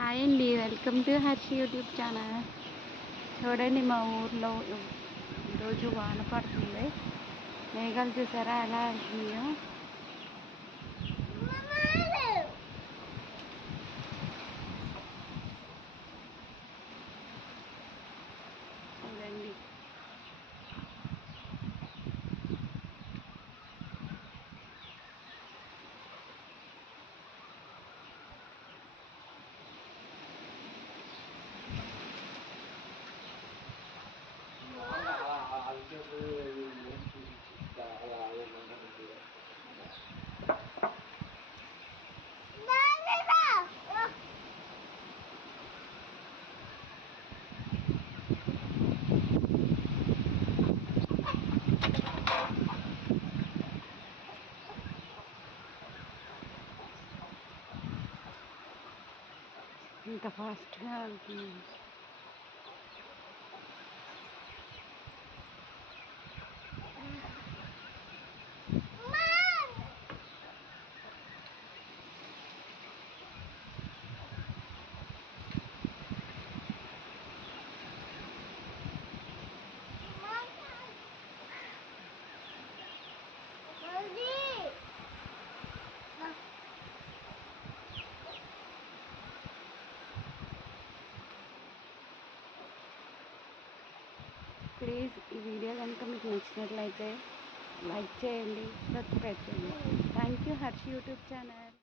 Hi అండి welcome to Harshi YouTube channel. చూడండి మా ఊర్లో ఈరోజు వాన పడుతుంది. మేఘాలు చూసారా? ఎలా వెళ్తున్నాయో the first help me. Please ఈ వీడియో కనుక మీకు నచ్చినట్లయితే లైక్ చేయండి సబ్స్క్రైబ్ చేయండి. Thank you Harsh YouTube channel